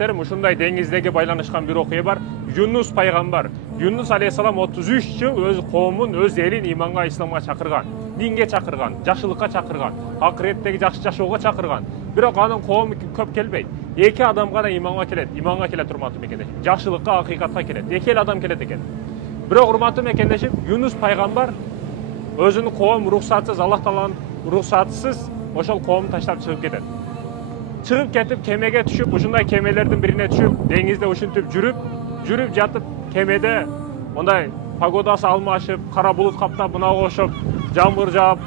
кардаштерим, ушундай деңиздеги байланышкан бир окуя бар. Юнус пайгамбар. Юнус алейхиссалам 33 жыл өз коомун, өз элин иманга, исламга чакырган, динге чакырган, жакшылыкка чакырган, акыреттеги жакшы жашоого чакырган. Бирок анын коому көп келбейт. Эки адам гана иманга келет урматтуу мекендешим. Жакшылыкка, акыйкатка келет. Эки эле адам келет экен. Бирок урматтуу мекендешим, Юнус пайгамбар өзүнүн коом рухсатсыз, Аллах тааланын рухсатсыз ошол коомун таштап чыгып кетет. Чыгып кетип кемеге түшүп, ушундай кемелердин бирине түшүп, деңизде ушинтип жүрүп жатып, кемеде мындай погодасы алмашып, кара булут каптап, мына кошуп, жамгыр жаап,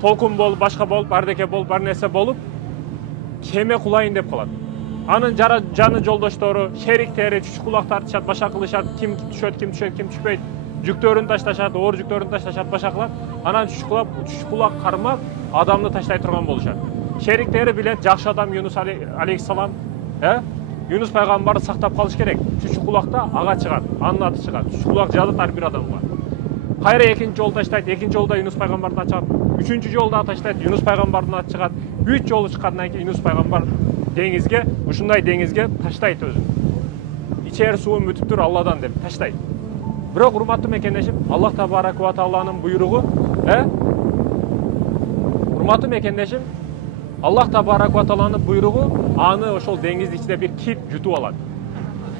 толкун болуп, башка болуп, бардеке болуп, бар нерсе болуп, кеме кулайын деп калат. Анын жаны жолдоштору, шериктери чүч кулак тартышат, башка кылышат, ким түшөт, ким түшпөйт, жүктөрүн ташташат, оор жүктөрүн ташташат, башка кылат. Анан чүч кулак кармап, адамды таштай турган болушат. Шериктери билет, жакшы адам Юнус алейхиссалам, Юнус пайгамбарды сактап калыш керек. Чүч кулакта ага чыгат, анын аты чыгат. Чүч кулак жадыт ар бир адамга. Кайра экинчи жолу таштайт, экинчи жолда Юнус пайгамбардын аты чыгат. Үчүнчү жолда таштайт, Юнус пайгамбардын аты чыгат. 3 жолу чыккандан кийин Юнус пайгамбар деңизге, ушундай деңизге таштайт өзүн. Ичер суун мүтүптүр Алладан деп таштайт. Бирок урматтуу мекендешим, Аллах табарак ва тааланын буйругу, урматтуу мекендешим, Аллах табарак ва тааланын буйругу аны ошол деңиздин ичинде бир кит жутуп алат.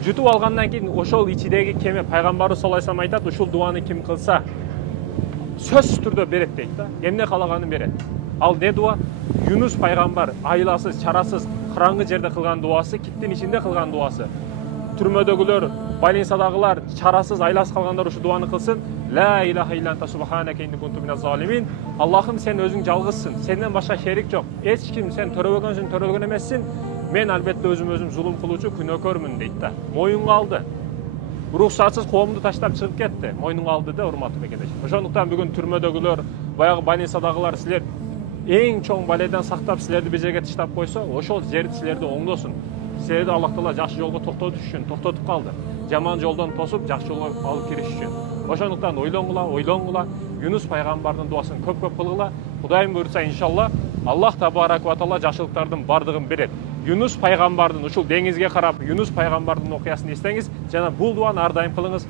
Жутуп алгандан кийин ошол ичидеги кеме пайгамбарыбыз саллаллаху алейхи вассалам айтат, ушул дуаны ким кылса сөзсүз түрдө берет дейт да. Эмне каалаганын берет. Ал не дуа? Юнус пайгамбар айласыз, чарасыз, караңгы жерде кылган дуасы, киттин ичинде кылган дуасы. Түрмөдөгүлөр, больницадагылар, чарасыз, айласыз калгандар ушу дуаны кылсын. Ла илаха илля анта субханака инни кунту миназ залимин. Аллахым, сен өзүң жалгызсың. Сенден башка шерик жок. Эч ким сен төрөлгөнсүң, төрөлгөн эмессиң. Мен албетте өзүм зулум кылуучу күнөөкөрмүн дейт да. Моюнга алды. Рухсатсыз коомду таштап чыгып кетти. Моюнга алды да, урматтуу мекендеш. Ошондуктан бүгүн түрмөдөгүлөр, баягы больницадагылар силер эң чоң баледан сактап силерди бир жерге таштап койсо, ошол жер силерди оңдосун. Силерди Аллах таала жакшы жолго токтотуп калды. Жаман жолдон тосуп, жакшы жолго алып кириш үчүн. Ошондуктан ойлоңгула, Юнус пайгамбардын дуасын көп кылгыла. Кудайым буйрса, иншалла, Аллах табарак ва таала жакшылыктардын бардыгын берет. Юнус пайгамбардын ушул деңизге карап, Юнус пайгамбардын окуясын эстеңиз, жана бул дуаны ар дайым кылыңыз.